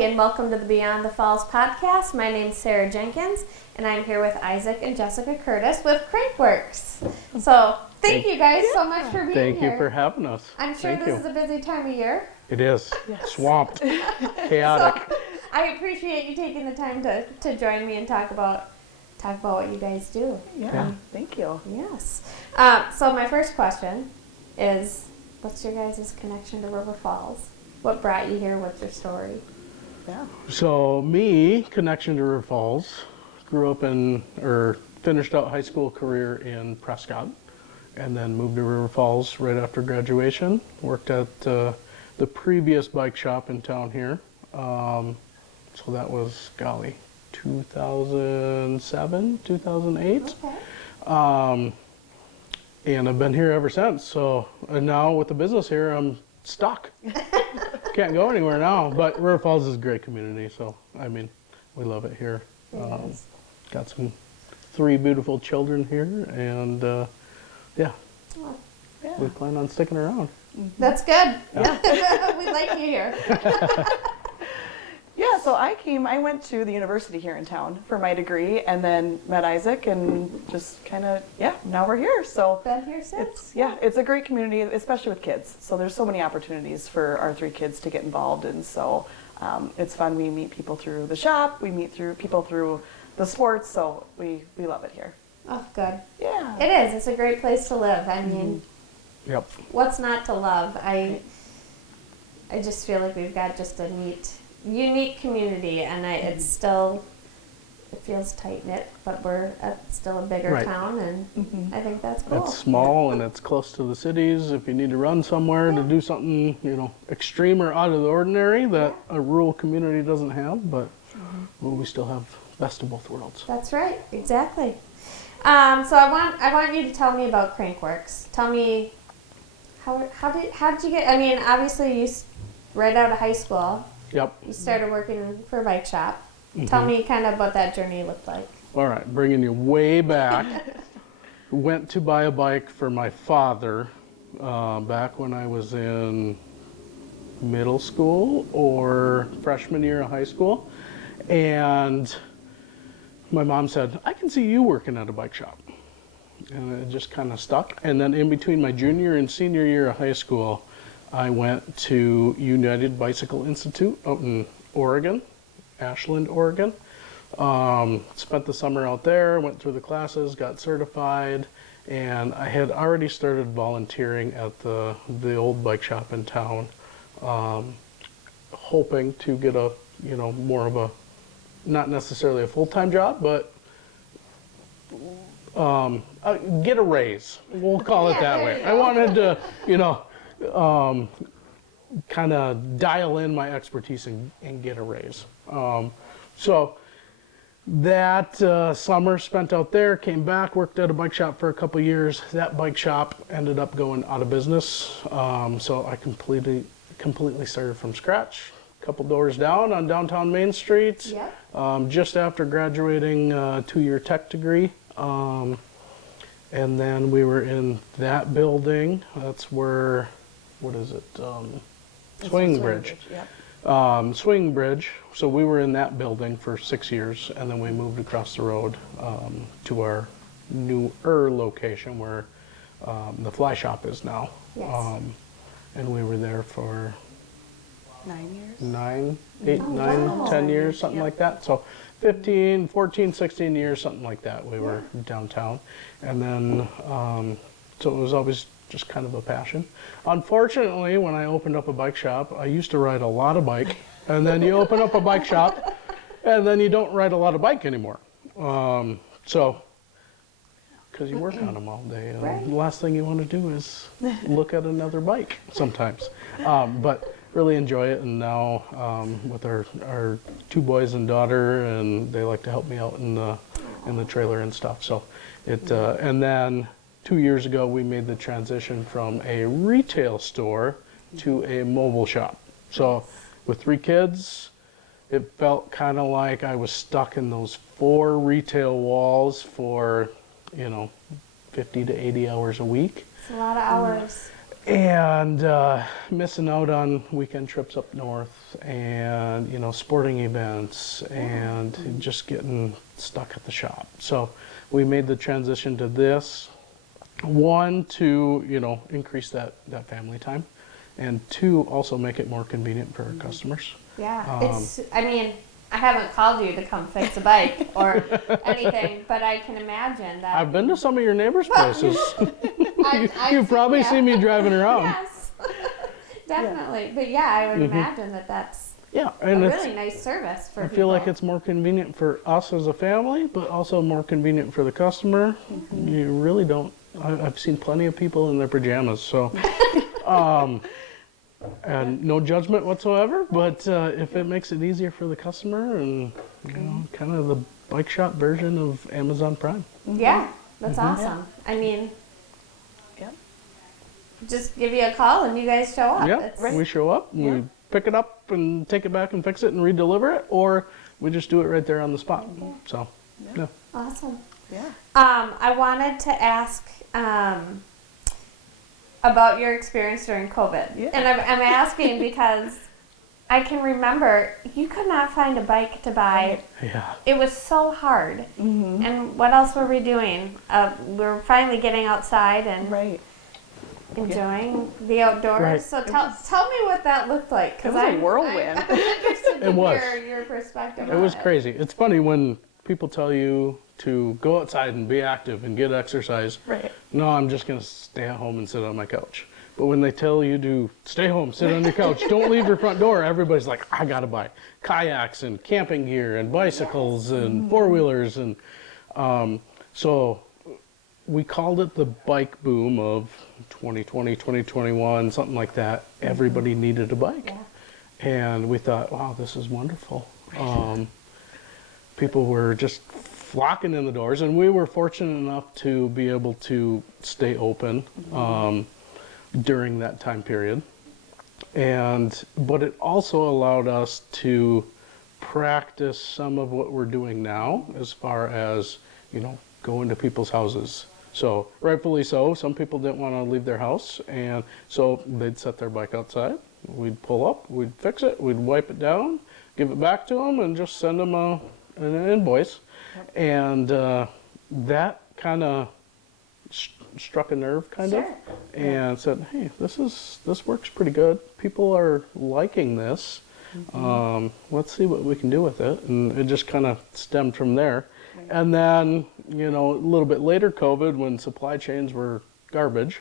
and welcome to the Beyond the Falls podcast. My name's Sarah Jenkins, and I'm here with Isaac and Jessica Curtis with Crank Worx. So, thank you guys so much for being here. Thank you for having us. I'm sure this is a busy time of year. It is. Yes. Swamped. Chaotic. So, I appreciate you taking the time to join me and talk about what you guys do. Yeah. Thank you. Yes. So my first question is, what's your guys' connection to River Falls? What brought you here? What's your story? Yeah. So me, connection to River Falls, finished out high school career in Prescott, and then moved to River Falls right after graduation. Worked at the previous bike shop in town here. So that was, 2007, 2008. Okay. And I've been here ever since. So now with the business here, I'm stuck. Can't go anywhere now. But River Falls is a great community, so I mean, we love it here. Got 3 beautiful children here, and we plan on sticking around. That's good. Yeah. We like you here. Yeah, so I went to the university here in town for my degree, and then met Isaac, and just kind of, now we're here. So been here since. It's a great community, especially with kids. So there's so many opportunities for our 3 kids to get involved, and so it's fun. We meet people through the shop, we meet people through the sports, so we love it here. Oh, good. Yeah. It is. It's a great place to live. I mean, Yep. What's not to love? I just feel like we've got just a unique community, and it feels tight-knit, but we're still a bigger town, and I think that's cool. It's small and it's close to the cities. If you need to run somewhere to do something, extreme or out of the ordinary that a rural community doesn't have, but we still have best of both worlds. That's right, exactly. So I want you to tell me about Crank Worx. Tell me how did you get? I mean, obviously you right out of high school. Yep. You started working for a bike shop. Tell me kind of what that journey looked like. All right, bringing you way back. Went to buy a bike for my father back when I was in middle school or freshman year of high school. And my mom said, I can see you working at a bike shop. And it just kind of stuck. And then in between my junior and senior year of high school, I went to United Bicycle Institute out in Oregon, Ashland, Oregon. Spent the summer out there, went through the classes, got certified, and I had already started volunteering at the old bike shop in town, hoping to get a, more of a, not necessarily a full-time job, but get a raise. We'll call it that way. I wanted to, kind of dial in my expertise and get a raise. So that summer spent out there, came back, worked at a bike shop for a couple years. That bike shop ended up going out of business. So I completely started from scratch. A couple doors down on downtown Main Street. Yep. Just after graduating a 2-year tech degree. And then we were in that building. That's where, what is it? Swing Bridge. Yep. Swing Bridge. So we were in that building for 6 years, and then we moved across the road to our newer location where the fly shop is now. Yes. And we were there for 9 years. 10 years, something like that. So 14, 16 years, something like that. We were downtown. And then, so it was always just kind of a passion. Unfortunately, when I opened up a bike shop, I used to ride a lot of bike, and then you open up a bike shop, and then you don't ride a lot of bike anymore. Because you work on them all day. The last thing you want to do is look at another bike sometimes. But really enjoy it, and now with our 2 boys and daughter, and they like to help me out in the trailer and stuff. So and then 2 years ago, we made the transition from a retail store to a mobile shop. So with 3 kids, it felt kind of like I was stuck in those 4 retail walls for, 50 to 80 hours a week. It's a lot of hours. and missing out on weekend trips up north and, you know, sporting events and just getting stuck at the shop. So we made the transition to this, one, to, you know, increase that family time, and two, also make it more convenient for our customers. Yeah, I mean, I haven't called you to come fix a bike or anything, but I can imagine that. I've been to some of your neighbors' places. You've probably yeah. seen me driving around. Yes, definitely. But yeah, I would imagine that that's Yeah, a and really nice service for I people. feel like it's more convenient for us as a family, but also more convenient for the customer. You really don't. I've seen plenty of people in their pajamas, so. And no judgment whatsoever, but if it makes it easier for the customer, and, you know, kind of the bike shop version of Amazon Prime. Yeah, that's awesome. I mean, Yep. just give you a call and you guys show up. Yeah, It's- we show up, Yeah. we pick it up and take it back and fix it and redeliver it, or we just do it right there on the spot. So, yeah. Awesome. Yeah. I wanted to ask about your experience during COVID. Yeah. And I'm asking because I can remember you could not find a bike to buy. Yeah. It was so hard. And what else were we doing? We were finally getting outside and Right. enjoying the outdoors. Right. So tell me what that looked like. It was a whirlwind. I'm interested to It was. hear your perspective It on was it. crazy. It's funny when people tell you to go outside and be active and get exercise. Right. No, I'm just going to stay at home and sit on my couch. But when they tell you to stay home, sit on your couch, don't leave your front door, everybody's like, I got to buy kayaks and camping gear and bicycles and four-wheelers. And so we called it the bike boom of 2020, 2021, something like that. Everybody needed a bike. Yeah. And we thought, wow, this is wonderful. People were just flocking in the doors, and we were fortunate enough to be able to stay open during that time period. But it also allowed us to practice some of what we're doing now, as far as, you know, go into people's houses. So rightfully so, some people didn't want to leave their house, and so they'd set their bike outside. We'd pull up, we'd fix it, we'd wipe it down, give it back to them, and just send them an invoice. And that kind of struck a nerve, kind of, Sure. and said, hey, this works pretty good. People are liking this. Let's see what we can do with it. And it just kind of stemmed from there. And then, you know, a little bit later, COVID, when supply chains were garbage,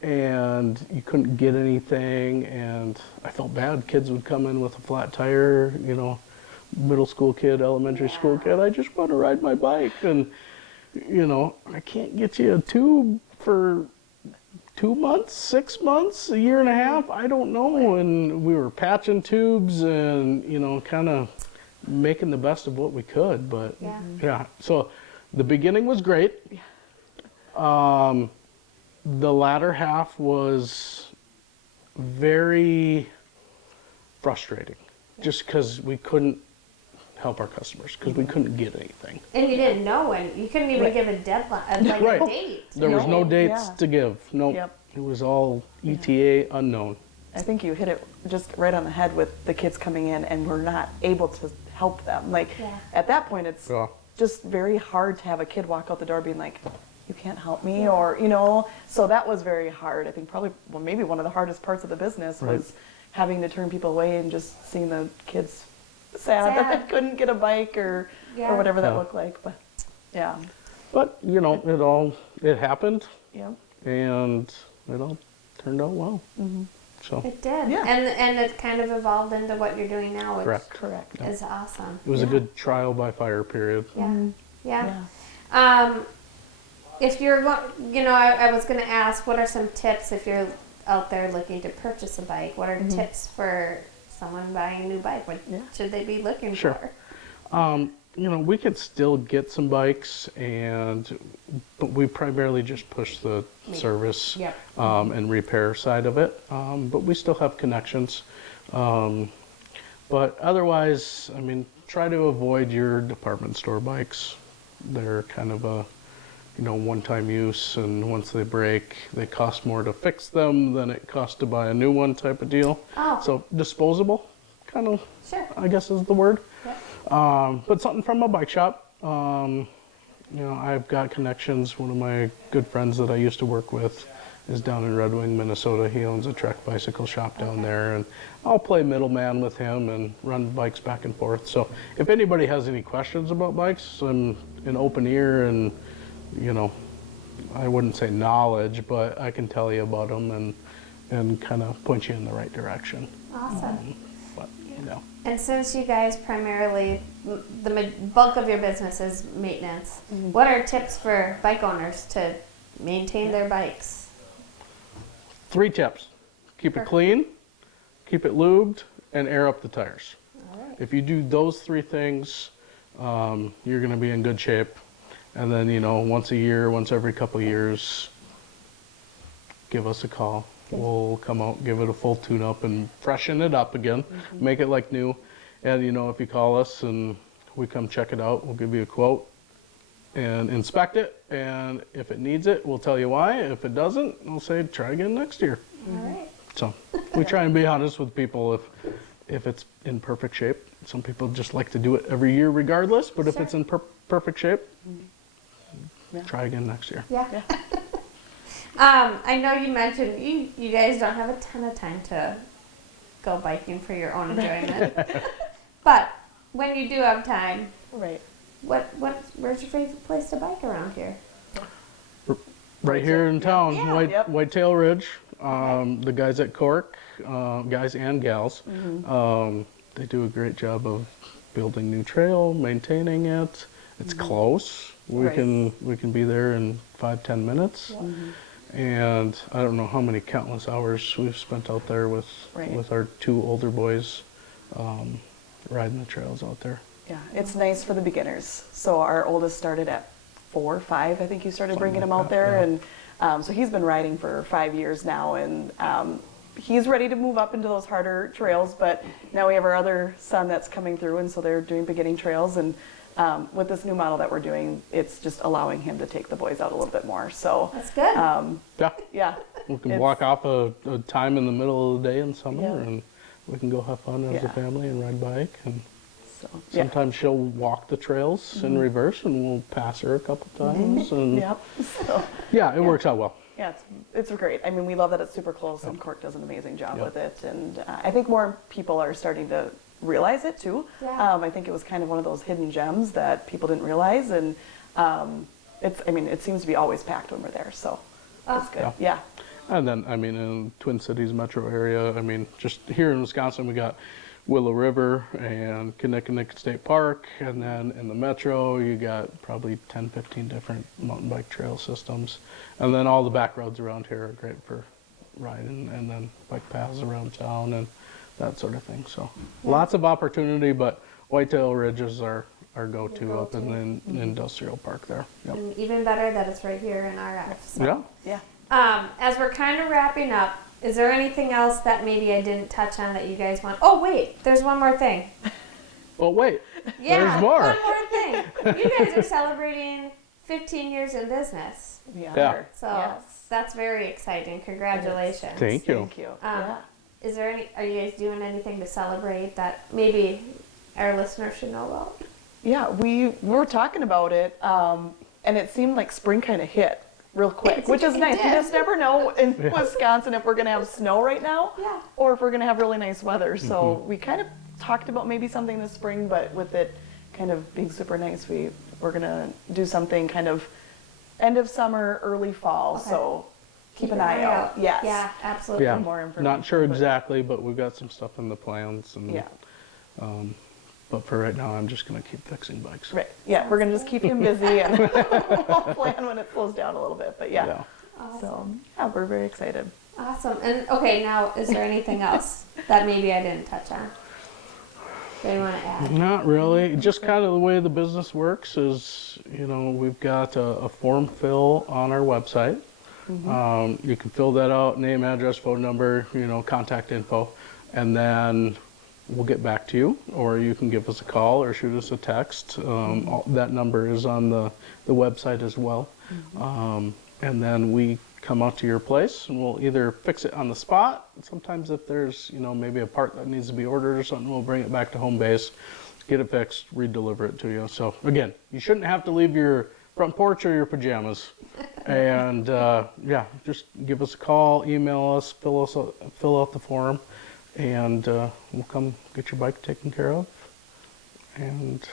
and you couldn't get anything, and I felt bad. Kids would come in with a flat tire, you know, middle school kid, elementary school kid, I just want to ride my bike. And, you know, I can't get you a tube for 2 months, 6 months, a year and a half, I don't know. And we were patching tubes and, you know, kind of making the best of what we could. But yeah, so the beginning was great. The latter half was very frustrating, just because we couldn't help our customers, because we couldn't get anything. And you didn't know when. You couldn't even give a deadline, like Right. a date. There was no dates Yeah. to give. Nope. Yep. It was all ETA unknown. I think you hit it just right on the head with the kids coming in and we're not able to help them. Like, at that point, it's Yeah. just very hard to have a kid walk out the door being like, you can't help me, or, you know, so that was very hard. I think probably, well, maybe one of the hardest parts of the business Right. was having to turn people away and just seeing the kids sad that they couldn't get a bike or whatever that Yeah. looked like. But yeah, But, you know, it happened, yeah, and it all turned out well. So It did. Yeah. And it kind of evolved into what you're doing now, which correct. correct. is awesome. It was a good trial by fire period. Yeah. Yeah. If you're going, you know, I was going to ask, what are some tips if you're out there looking to purchase a bike? What are tips for someone buying a new bike? What should they be looking Sure. for? You know, we could still get some bikes, but we primarily just push the service Yep. and repair side of it. But we still have connections. But otherwise, I mean, try to avoid your department store bikes. They're kind of a, one-time use, and once they break, they cost more to fix them than it costs to buy a new one type of deal. Oh. So disposable, kind of, Sure. I guess is the word. Yep. But something from a bike shop. I've got connections. One of my good friends that I used to work with is down in Red Wing, Minnesota. He owns a Trek bicycle shop down there, and I'll play middleman with him and run bikes back and forth. So if anybody has any questions about bikes, I'm an open ear, and I wouldn't say knowledge, but I can tell you about them and kind of point you in the right direction. Awesome. But And since you guys primarily, the bulk of your business is maintenance, what are tips for bike owners to maintain their bikes? 3 tips. Keep it clean, keep it lubed, and air up the tires. All right. If you do those 3 things, you're going to be in good shape. And then, once a year, once every couple years, give us a call. We'll come out, give it a full tune-up, and freshen it up again, make it like new. And, if you call us and we come check it out, we'll give you a quote and inspect it. And if it needs it, we'll tell you why. If it doesn't, we'll say, try again next year. All right. So we try and be honest with people if it's in perfect shape. Some people just like to do it every year regardless, but if it's in perfect shape, try again next year. Yeah. I know you mentioned you guys don't have a ton of time to go biking for your own enjoyment. But when you do have time, Right. where's your favorite place to bike around here? Right here in town, Yeah. Whitetail Ridge. The guys at Cork, guys and gals, they do a great job of building new trail, maintaining it. It's close. We can be there in 5-10 minutes. And I don't know how many countless hours we've spent out there with our 2 older boys riding the trails out there. Yeah, it's nice for the beginners. So our oldest started at 4 or 5. I think you started bringing him out there, and so he's been riding for 5 years now, and he's ready to move up into those harder trails. But now we have our other son that's coming through, and so they're doing beginning trails, and with this new model that we're doing, it's just allowing him to take the boys out a little bit more. So That's good. yeah, We can block off a time in the middle of the day in summer, Yeah. and we can go have fun as a family and ride bike. And so sometimes she'll walk the trails in reverse, and we'll pass her a couple times. And So, it works out well. yeah, it's great. I mean, we love that it's super close, and Cork does an amazing job with it. And I think more people are starting to realize it too. Yeah. I think it was kind of one of those hidden gems that people didn't realize, and it seems to be always packed when we're there, so it's good. Yeah. And then, in Twin Cities metro area, just here in Wisconsin, we got Willow River and Kinnickinnick State Park, and then in the metro, you got probably 10, 15 different mountain bike trail systems. And then all the back roads around here are great for riding, and then bike paths around town and that sort of thing. So lots of opportunity, but Whitetail Ridge is our go-to up in the industrial park there. Yep. And even better that it's right here in RF. So. Yeah. As we're kind of wrapping up, is there anything else that maybe I didn't touch on that you guys want? Oh, wait, there's one more thing. Oh, wait. Yeah, There's more. one more thing. You guys are celebrating 15 years in business. Yeah. So that's very exciting. Congratulations. Thank you. Thank you. Are you guys doing anything to celebrate that maybe our listeners should know about? Yeah, we were talking about it, and it seemed like spring kind of hit real quick, which is nice. You just never know in Wisconsin if we're going to have snow right now or if we're going to have really nice weather. So we kind of talked about maybe something this spring, but with it kind of being super nice, we're going to do something kind of end of summer, early fall. Okay. So keep an eye out. Yes. Yeah, absolutely. Yeah. More information. Not sure exactly, but we've got some stuff in the plans. And, but for right now, I'm just going to keep fixing bikes. Right. Yeah, we're going to just keep him busy and we'll plan when it slows down a little bit. But Yeah. Awesome. So we're very excited. Awesome. And okay, now is there anything else that maybe I didn't touch on that you want to add? Not really. Just kind of the way the business works is, we've got a form fill on our website. You can fill that out, name, address, phone number, contact info. And then we'll get back to you, or you can give us a call or shoot us a text. That number is on the website as well. And then we come out to your place and we'll either fix it on the spot. Sometimes if there's, maybe a part that needs to be ordered or something, we'll bring it back to home base, get it fixed, re-deliver it to you. So again, you shouldn't have to leave your front porch or your pajamas. And yeah, just give us a call, email us, fill out the form, and we'll come get your bike taken care of. And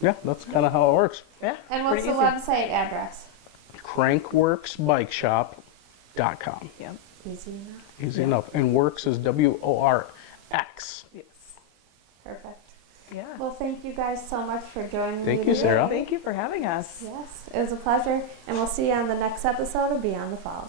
yeah, that's kind of how it works. Yeah. And what's the pretty website address? crankworxbikeshop.com. Yeah. Easy enough. Easy enough. And Worx is WORX. Yes. Perfect. Yeah. Well, thank you guys so much for joining me. Thank you, today. Sarah. Thank you for having us. Yes, it was a pleasure, and we'll see you on the next episode of Beyond the Falls.